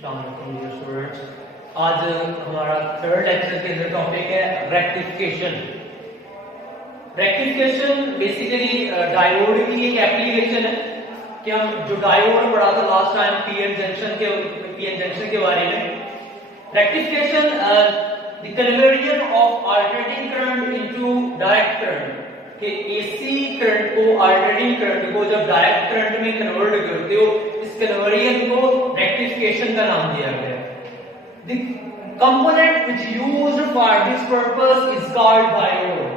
Students, आज हमारा third lecture के अंदर टॉपिक है रेक्टिफिकेशन। रेक्टिफिकेशन बेसिकली डायोड की एक एप्लीकेशन है कि हम जो डायोड पढ़ा था लास्ट टाइम पीएन जंक्शन के बारे में। Rectification the conversion of alternating current into direct current, कि एसी करंट को अल्टरनेटिंग करंट को जब डायरेक्ट करंट में कन्वर्ट करते हो, इस कन्वर्जन को रेक्टिफिकेशन का नाम दिया गया है। The component which used for this purpose is called diode।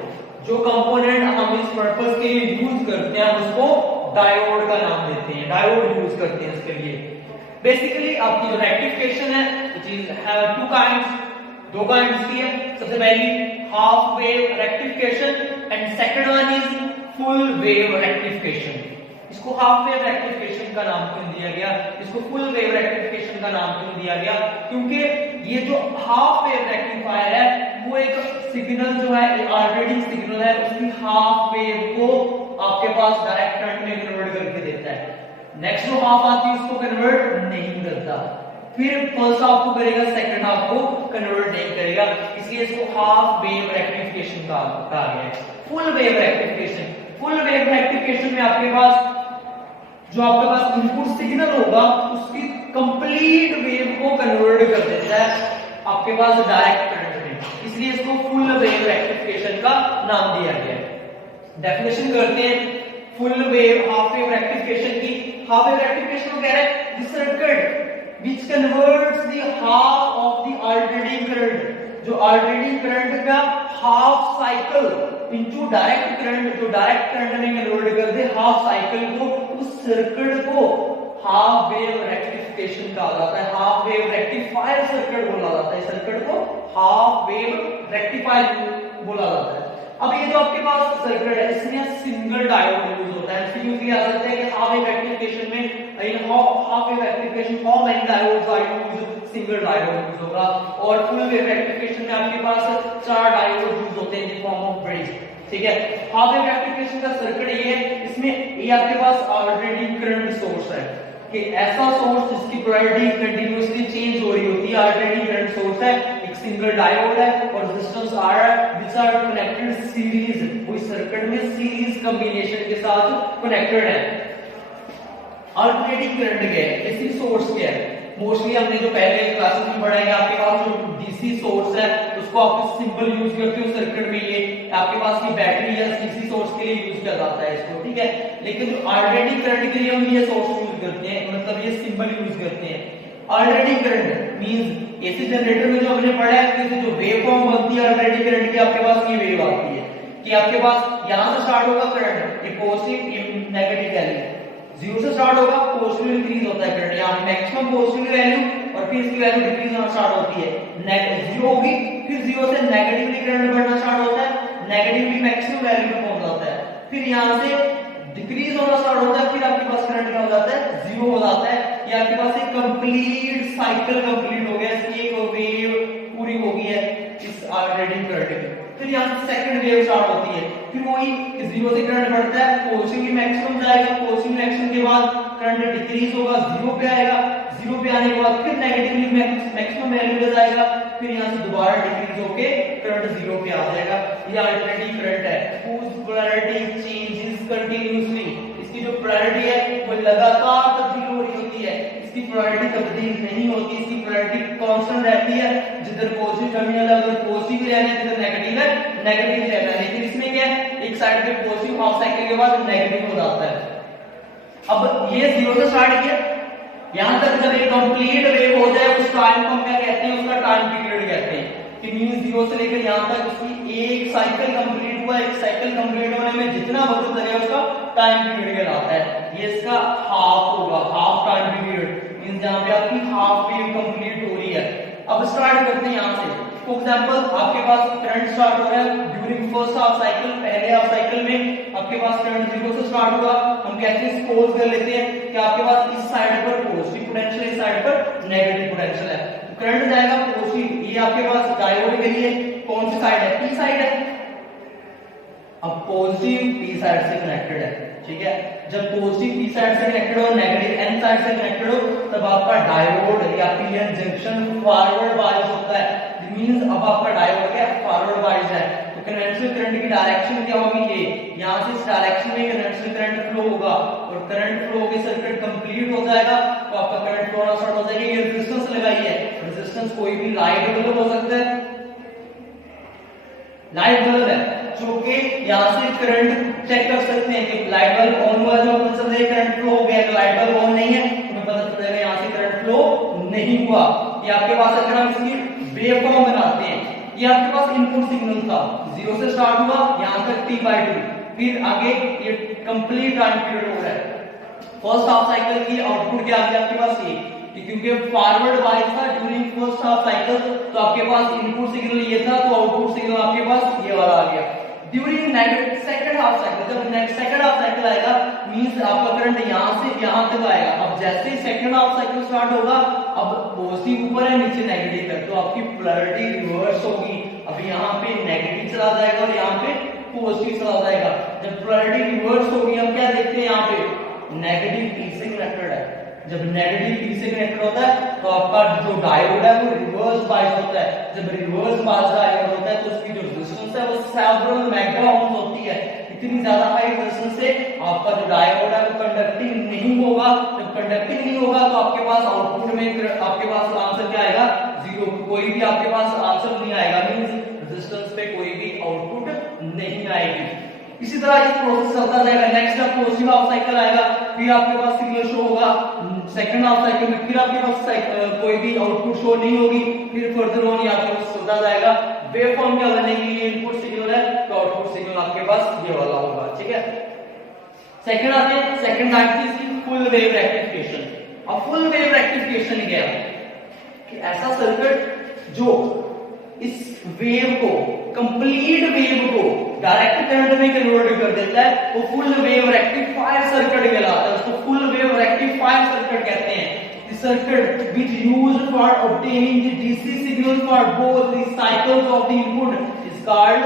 जो कंपोनेंट हम इस पर्पस के लिए यूज करते हैं उसको डायोड का नाम देते हैं, डायोड यूज करते हैं इसके लिए। बेसिकली आपकी जो रेक्टिफिकेशन है which is have two kinds, दो काइंड्स की है। सबसे पहली half wave rectification and second one is full wave rectification. इसको हाफ वेव रेक्टिफिकेशन का नाम क्यों दिया गया, इसको फुल वेव रेक्टिफिकेशन का नाम क्यों दिया गया? क्योंकि ये जो हाफ वेव रेक्टिफायर है वो एक सिग्नल जो है ऑलरेडी सिग्नल है, उसकी हाफ वेव को आपके पास डायरेक्ट करंट में कन्वर्ट करके देता है। नेक्स्ट जो हाफ आती है उसको कन्वर्ट नहीं करता, फिर फर्स्ट हाफ को करेगा, सेकंड हाफ को कन्वर्ट नहीं करेगा, इसलिए इसको हाफ वेव रेक्टिफिकेशन कहा गया है। Full wave rectification, full wave rectification में आपके पास जो आपके पास इनपुट सिग्नल होगा उसकी कंप्लीट वेव को कन्वर्ट कर देता है आपके पास डायरेक्ट करंट में, इसलिए इसको फुल वेव रेक्टिफिकेशन का नाम दिया गया है। डेफिनेशन करते हैं full wave half wave rectification की। हाफ वेव रेक्टिफिकेशन को कह रहे हैं the circuit which converts the half of the alternating current, जो alternating current का half cycle into direct current, जो डायरेक्ट करंट में कन्वर्ट कर दे हाफ साइकिल को, उस सर्किट को हाफ वेव रेक्टिफिकेशन कहा जाता है। हाफ वेव रेक्टिफायर सर्किट बोला जाता है, सर्किट को हाफ वेव रेक्टिफायर बोला जाता है। अब ये जो आपके पास सर्किट है इसमें सिंगल डायोड यूज होता है। एमसीक्यू भी आ सकता है कि हाफ वेव रेक्टिफिकेशन में in half wave rectification how many diodes are used, single diode use होगा। और फुल वेव रेक्टिफिकेशन में आपके पास 4 डायोड यूज होते हैं इन फॉर्म ऑफ ब्रिज, ठीक है। हाफ वेव रेक्टिफिकेशन का सर्किट ये है, इसमें ये आपके पास ऑलरेडी करंट सोर्स है कि ऐसा सोर्स जिसकी पोलैरिटी कंटीन्यूअसली चेंज हो रही होती है, ऑलरेडी करंट सोर्स है, एक सिंगल डायोड है और रेजिस्टेंस आर है व्हिच आर कनेक्टेड सीरीज, वो इस सर्किट में सीरीज कॉम्बिनेशन के साथ कनेक्टेड है। अल्टरनेटिंग करंट क्या है, एसी सोर्स क्या है? मोस्टली हमने जो पहले क्लासेस में पढ़ा है आपके पास जो डीसी सोर्स है उसको आप सिंपल यूज करते हो सर्किट में, ये आपके पास की बैटरी या डीसी सोर्स के लिए यूज किया जाता है इसको, ठीक है। लेकिन जो अल्टरनेटिंग करंट के लिए हम ये सोर्स यूज करते हैं, मतलब ये सिंपल यूज करते हैं। Alternating current means AC generator में जो हमने पढ़ा है कि जो वेव फॉर्म बनती है अल्टरनेटिंग करंट की, आपके पास ये वेव आती है कि आपके पास यहां से स्टार्ट होगा करंट, ये पॉजिटिव नेगेटिव वैल्यू, जीरो से स्टार्ट होगा, पॉजिटिव इंक्रीज होता है करंट, यहां मैक्सिमम पॉजिटिव वैल्यू और फिर इसकी वैल्यू डिक्रीज होना स्टार्ट होती है, जीरो होगी, फिर जीरो से नेगेटिवली करंट बढ़ना स्टार्ट होता है, नेगेटिवली मैक्सिमम वैल्यू पे पहुंच जाता है, फिर यहां से डिक्रीज होना स्टार्ट होता है, फिर आपके पास करंट क्या हो जाता है, जीरो हो जाता है। ये आपके पास एक कंप्लीट साइकिल कंप्लीट हो गया, इसकी एक वेव पूरी हो गई है इस अल्टरनेटिंग करंट की। फिर यहां से सेकंड वेव स्टार्ट होती है, फिर वही जीरो से करंट बढ़ता है, पॉजिटिवली मैक्सिमम जाएगा, पॉजिटिव मैक्सिमम के बाद करंट डिक्रीज होगा, जीरो पे आएगा, जीरो पे आने के बाद फिर नेगेटिवली मैक्सिमम वैल्यू पे जाएगा, फिर यहां से दोबारा डिक्रीज होके करंट जीरो पे आ जाएगा। ये अल्टरनेटिंग करंट है, whose polarity changes continuously, इसकी जो पोलैरिटी है वो लगातार तब्दील हो रही होती है, इसकी पोलैरिटी तब्दील नहीं होती, इसकी पोलैरिटी कांस्टेंट रहती है। जिधर पॉजिटिव टर्मिनल है उधर पॉजिटिव रहना है, जिधर नेगेटिव है नेगेटिव रहना है। लेकिन इसमें क्या है, एक साइड पे पॉजिटिव हाफ साइकिल के बाद नेगेटिव हो जाता है। अब ये जीरो से स्टार्ट किया, यहां तक जब एक कंप्लीट वेव हो जाए उस टाइम को हम क्या कहते हैं, उसका टाइम पीरियड कहते हैं कि मींस जीरो से लेकर यहां तक उसकी एक साइकिल कंप्लीट हुआ, एक साइकिल कंप्लीट होने में जितना वक्त लगेगा उसका टाइम पीरियड कहलाता है। ये इसका हाफ होगा, हाफ टाइम पीरियड मींस जहां पे आपकी हाफ वेव कंप्लीट हो रही है। अब स्टार्ट करते हैं यहां से। फॉर एग्जांपल आपके पास करंट स्टार्ट हो रहा है ड्यूरिंग फर्स्ट हाफ साइकिल, पहले हाफ साइकिल में आपके पास करंट जीरो से स्टार्ट हुआ, हम कहते हैं सपोज कर लेते हैं कि आपके पास इस साइड पर पॉजिटिव पोटेंशियल, इस साइड पर नेगेटिव पोटेंशियल है, तो करंट जाएगा पॉजिटिव, ये आपके पास डायोड के लिए कौन सी साइड है, पी साइड है। अब पॉजिटिव पी साइड से कनेक्टेड है, ठीक है। जब पॉजिटिव पी साइड से कनेक्टेड हो, नेगेटिव एन साइड से कनेक्टेड हो, तब आपका डायोड या पी फॉरवर्ड बायस होता है, इट मींस अब आपका डायोड क्या है, फॉरवर्ड बायस है। तो कन्वेंशनल करंट की डायरेक्शन क्या होगी, ये यहां से इस डायरेक्शन में कन्वेंशनल करंट फ्लो होगा और करंट फ्लो के सर्किट कंप्लीट हो जाएगा तो आपका करंट फ्लो होना स्टार्ट हो जाएगा। ये रेजिस्टेंस लगाई है, रेजिस्टेंस कोई भी लाइट बल्ब हो सकता है, लाइट बल्ब है जो कि यहां से करंट चेक कर सकते हैं कि लाइट बल्ब ऑन हुआ तो पता चल जाएगा करंट फ्लो हो गया, तो लाइट बल्ब ऑन नहीं है तो हमें पता चल जाएगा यहां से करंट फ्लो नहीं हुआ। ये आपके पास अगर हम इसकी वेवफॉर्म बनाते हैं, ये आपके पास इनपुट सिग्नल था, 0 से स्टार्ट हुआ यहां तक t/2, फिर आगे ये कंप्लीट टाइम पीरियड हो रहा है। फर्स्ट हाफ साइकिल की आउटपुट क्या आ गया आपके पास, ये क्योंकि फॉरवर्ड बायस था ड्यूरिंग फर्स्ट हाफ साइकिल तो आपके पास इनपुट सिग्नल ये था तो आउटपुट सिग्नल आपके पास ये वाला आ गया। ड्यूरिंग सेकंड हाफ साइकिल, जब नेक्स्ट सेकंड हाफ साइकिल आएगा मींस आपका करंट यहां से यहां तक आएगा। अब जैसे ही सेकंड हाफ साइकिल स्टार्ट होगा, अब पॉजिटिव ऊपर है नीचे नेगेटिव है तो आपकी पोलैरिटी रिवर्स होगी। अब यहां पे नेगेटिव चला जाएगा और यहां पे पॉजिटिव चला जाएगा। जब पोलैरिटी रिवर्स होगी हम क्या देखते हैं, यहां पे नेगेटिव पी से कनेक्टेड है। जब नेगेटिव पी से कनेक्टेड होता है तो आपका जो डायोड है वो रिवर्स बायस होता है। जब रिवर्स बायस डायोड होता है तो उसकी जो रेजिस्टेंस है वो सेवरल मेगा ओम्स होती है। इतनी ज्यादा हाई रेजिस्टेंस से आपका जो डायोड है वो कंडक्टिंग नहीं होगा। जब कंडक्टिंग नहीं होगा तो आपके पास आउटपुट में आपके पास आंसर क्या आएगा, 0। कोई भी आपके पास आंसर नहीं आएगा, मींस रेजिस्टेंस पे कोई भी आउटपुट नहीं आएगी। इसी तरह इस प्रोसेस चलता रहेगा। नेक्स्ट जब पॉजिटिव हाफ साइकिल आएगा फिर आपके पास सिग्नल शो होगा, सेकंड हाफ साइकिल में फिर आपके पास कोई भी आउटपुट शो नहीं होगी, फिर फर्दर ऑन आपके पास चलता जाएगा। वेवफॉर्म क्या बनने के लिए इनपुट सिग्नल है तो आउटपुट सिग्नल आपके पास ये वाला होगा, ठीक है। सेकंड आते हैं, सेकंड टाइप की फुल वेव रेक्टिफिकेशन। अब फुल वेव रेक्टिफिकेशन क्या है कि ऐसा सर्किट जो इस वेव को, कंप्लीट वेव को डायरेक्ट करंट में कन्वर्ट कर देता है वो फुल वेव रेक्टिफायर सर्किट कहलाता है। उसको फुल वेव रेक्टिफायर सर्किट कहते हैं। The circuit which used for obtaining the DC signal for both the cycles of the input is called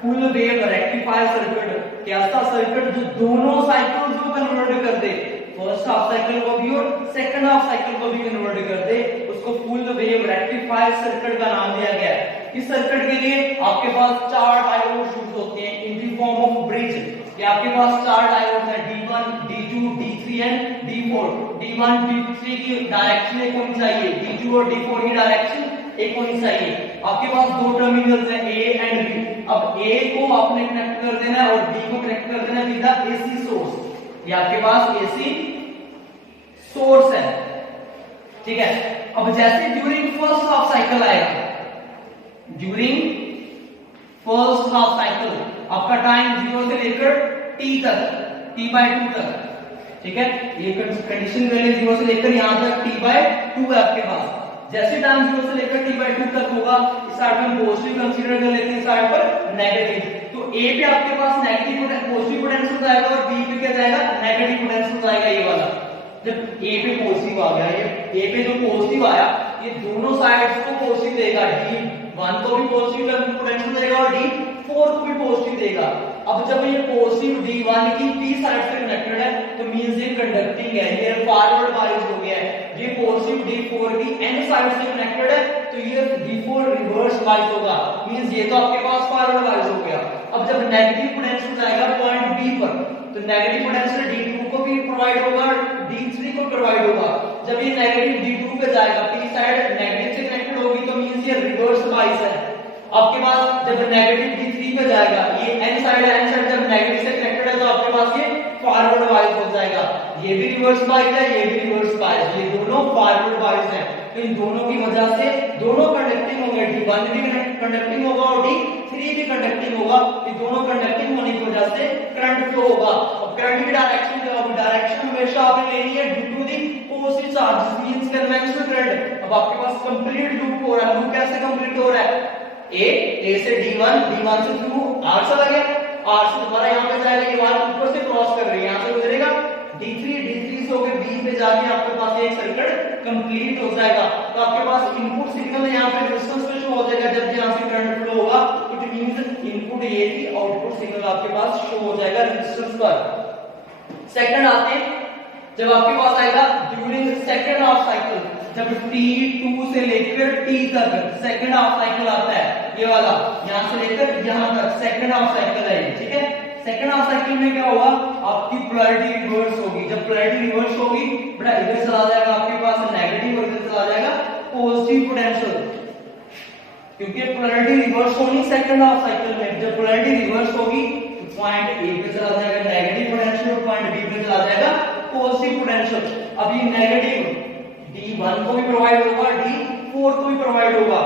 full wave rectifier circuit। कैसा सर्किट जो दोनों cycles को convert कर दे, फर्स्ट हाफ साइकिल को भी और सेकंड हाफ साइकिल को भी कन्वर्ट कर दे, उसको फुल वेव रेक्टिफायर सर्किट का नाम दिया गया है। इस सर्किट के लिए आपके पास 4 डायोड यूज होते हैं in the form of bridge. ये आपके पास 4 डायोड हैं, D1, D2, D3 and D4। D1, D3 की डायरेक्शन एक होनी चाहिए, D2 और D4 की डायरेक्शन एक होनी चाहिए। आपके पास 2 टर्मिनल्स हैं A एंड B। अब A को आपने कनेक्ट कर देना है और B को कनेक्ट कर देना है विद द AC सोर्स। ये आपके पास AC सोर्स है, ठीक है। अब जैसे ड्यूरिंग फर्स्ट हाफ साइकिल आएगा, ड्यूरिंग फर्स्ट हाफ साइकिल आपका टाइम 0 से लेकर t तक, t/2 तक, ठीक है। ये कंडीशन वैल्यू 0 से लेकर यहां तक t/2 है आपके पास। जैसे टाइम 0 से लेकर t/2 तक होगा, इस साइड में पॉजिटिव कंसीडर कर लेते हैं, इस साइड पर नेगेटिव। तो a पे आपके पास नेगेटिव पॉजिटिव पोटेंशियल जाएगा और b पे क्या जाएगा, नेगेटिव पोटेंशियल जाएगा, ये वाला। जब a पे पॉजिटिव आ गया, ये a पे जो पॉजिटिव आया ये दोनों साइड्स को पॉजिटिव देगा, D1 को भी पॉजिटिव पोटेंशियल देगा और D4 को भी पॉजिटिव देगा। अब जब ये पॉजिटिव D1 की P साइड से कनेक्टेड है तो मींस ये कंडक्टिंग है, ये फॉरवर्ड बायस हो गया है। ये पॉजिटिव D4 की N साइड से कनेक्टेड है तो ये D4 रिवर्स बायस होगा, मींस ये तो आपके पास फॉरवर्ड बायस हो गया। अब जब नेगेटिव पोटेंशियल जाएगा पॉइंट B पर तो नेगेटिव पोटेंशियल D2 को भी प्रोवाइड होगा और D3 को प्रोवाइड होगा। जब ये नेगेटिव D2 पे जाएगा, P साइड नेगेटिव से कनेक्टेड होगी तो मींस ये रिवर्स बायस है। आपके पास जब नेगेटिव D3 पे जाएगा, ये N साइड है, N साइड जब नेगेटिव से कनेक्टेड है तो आपके पास ये फॉरवर्ड बायस हो जाएगा। ये भी रिवर्स बायस है, ये भी रिवर्स बायस, ये दोनों फॉरवर्ड बायस हैं। तो इन दोनों की वजह से दोनों कंडक्टिंग होंगे, D1 भी कंडक्टिंग होगा और D3 भी कंडक्टिंग होगा। ये दोनों कंडक्टिंग होने की वजह से करंट फ्लो होगा। अब करंट की डायरेक्शन क्या होगी, डायरेक्शन हमेशा आपने लेनी है due to the positive charge, means conventional current. अब आपके पास कंप्लीट लूप हो रहा है, लूप कैसे कंप्लीट हो रहा है, A से D1, D1 से थ्रू R चला गया, R से दोबारा यहां पे जाएगा, ये वाला ऊपर से क्रॉस कर रही है, यहां से गुजरेगा D3, D3 से होकर B पे जाके आपके पास एक सर्किट कंप्लीट हो जाएगा। तो आपके पास इनपुट सिग्नल यहां पे रेजिस्टेंस पे शो हो जाएगा, जब यहां से करंट फ्लो होगा इट मींस इनपुट ये थी, आउटपुट सिग्नल आपके पास शो हो जाएगा रेजिस्टेंस पर। सेकंड आते हैं, जब आपके पास आएगा ड्यूरिंग सेकंड हाफ साइकिल, जब T2 से लेकर T तक सेकंड हाफ साइकिल आता है, ये वाला यहां से लेकर यहां तक सेकंड हाफ साइकिल है, ठीक है। सेकंड हाफ साइकिल में क्या होगा, आपकी पोलैरिटी रिवर्स होगी। जब पोलैरिटी रिवर्स होगी बेटा इधर चला जाएगा आपके पास नेगेटिव और इधर चला जाएगा पॉजिटिव पोटेंशियल, क्योंकि पोलैरिटी रिवर्स होनी सेकंड हाफ साइकिल में। जब पोलैरिटी रिवर्स होगी तो पॉइंट ए पे चला जाएगा नेगेटिव पोटेंशियल और पॉइंट बी पे चला जाएगा पॉजिटिव पोटेंशियल। अब ये नेगेटिव D1 को भी प्रोवाइड होगा, D4 को भी प्रोवाइड होगा।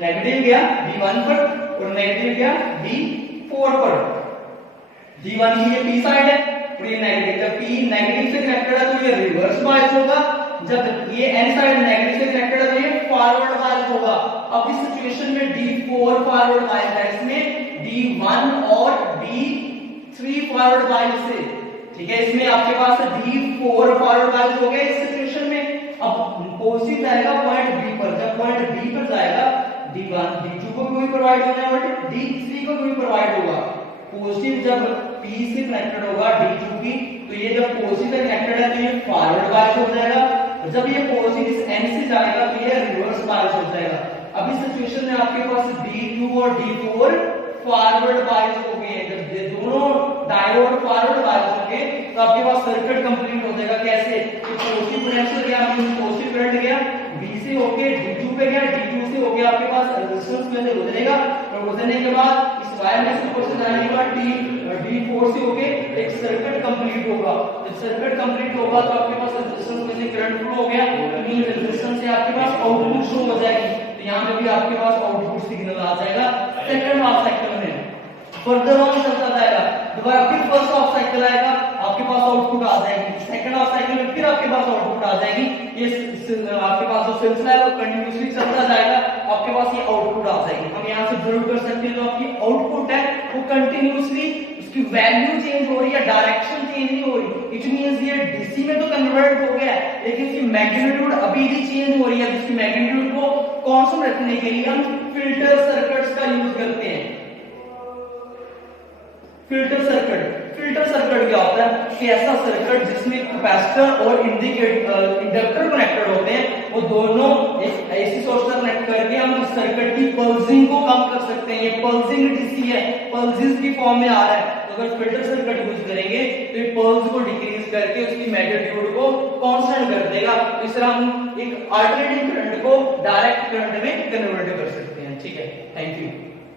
नेगेटिव गया D1 पर और नेगेटिव गया D4 पर। D1 की ये P साइड है और ये नेगेटिव, जब P नेगेटिव से कनेक्टेड है तो ये रिवर्स बायस होगा, जब ये N साइड नेगेटिव से कनेक्टेड है तो ये फॉरवर्ड बायस होगा। अब इस सिचुएशन में D4 फॉरवर्ड बायस है, इसमें D1 और D3 फॉरवर्ड बायस से, ठीक है। इसमें आपके पास D4 फॉरवर्ड बायस हो गया इस सिचुएशन में। अब पॉजिटिव जाएगा पॉइंट B पर, जब पॉइंट B पर जाएगा D1 D2 को भी प्रोवाइड होना है और D3 को भी प्रोवाइड होगा। पॉजिटिव जब P से कनेक्टेड होगा D2 की, तो ये जब पॉजिटिव से कनेक्टेड है तो ये फॉरवर्ड बायस हो जाएगा, और जब ये पॉजिटिव इस N से जाएगा तो ये रिवर्स बायस हो जाएगा। अब इस सिचुएशन में आपके पास D2 और D4 फॉरवर्ड बायस हो गए। जब दोनों डायोड फॉरवर्ड बायस हो गए तो आपके पास सर्किट कंप्लीट हो जाएगा। कैसे, तो पॉजिटिव पोटेंशियल गया, पॉजिटिव करंट गया B से होके D2 पे गया, D2 से होके आपके पास रेजिस्टेंस में से गुजरेगा, और गुजरने के बाद इस वायर में से ऊपर से जाने के बाद D4 से होके एक सर्किट कंप्लीट होगा। जब सर्किट कंप्लीट होगा तो आपके पास रेजिस्टेंस में से करंट फ्लो हो गया, तो रेजिस्टेंस से आपके पास आउटपुट शो हो जाएगी। तो यहां पे भी आपके पास आउटपुट सिग्नल आ जाएगा सेकंड हाफ साइकिल में। फर्दर ऑन चलता जाएगा, दोबारा फिर फर्स्ट हाफ साइकिल आएगा, आपके पास आउटपुट आ जाएगी। सेकंड हाफ साइकिल में फिर आपके पास आउटपुट आ जाएगी। ये आपके पास जो सिलसिला है वो कंटिन्यूअसली चलता जाएगा, आपके पास ये आउटपुट आ जाएगी। हम यहाँ से जरूर कर सकते हैं जो आपकी आउटपुट है वो कंटिन्यूअसली उसकी वैल्यू चेंज हो रही है, डायरेक्शन चेंज नहीं हो रही। इट मींस ये डीसी में तो कन्वर्ट हो गया है, लेकिन उसकी मैग्नीट्यूड अभी भी चेंज हो रही है। उसकी मैग्नीट्यूड को कांस्टेंट रखने के लिए हम फिल्टर सर्किट्स का यूज करते हैं। फिल्टर सर्किट क्या होता है कि ऐसा सर्किट जिसमें कैपेसिटर और इंडक्टर कनेक्टेड होते हैं, वो दोनों एक ऐसी सोर्स से कनेक्ट करके हम इस सर्किट की पल्सिंग को कम कर सकते हैं। ये पल्सिंग डीसी है, पल्सेस की फॉर्म में आ रहा है। तो अगर फिल्टर सर्किट यूज करेंगे तो ये पल्स को डिक्रीज करके उसकी मैग्नीट्यूड को कांस्टेंट कर देगा। इस तरह हम एक अल्टरनेटिंग करंट को डायरेक्ट करंट में कन्वर्ट कर सकते हैं। ठीक है, थैंक यू।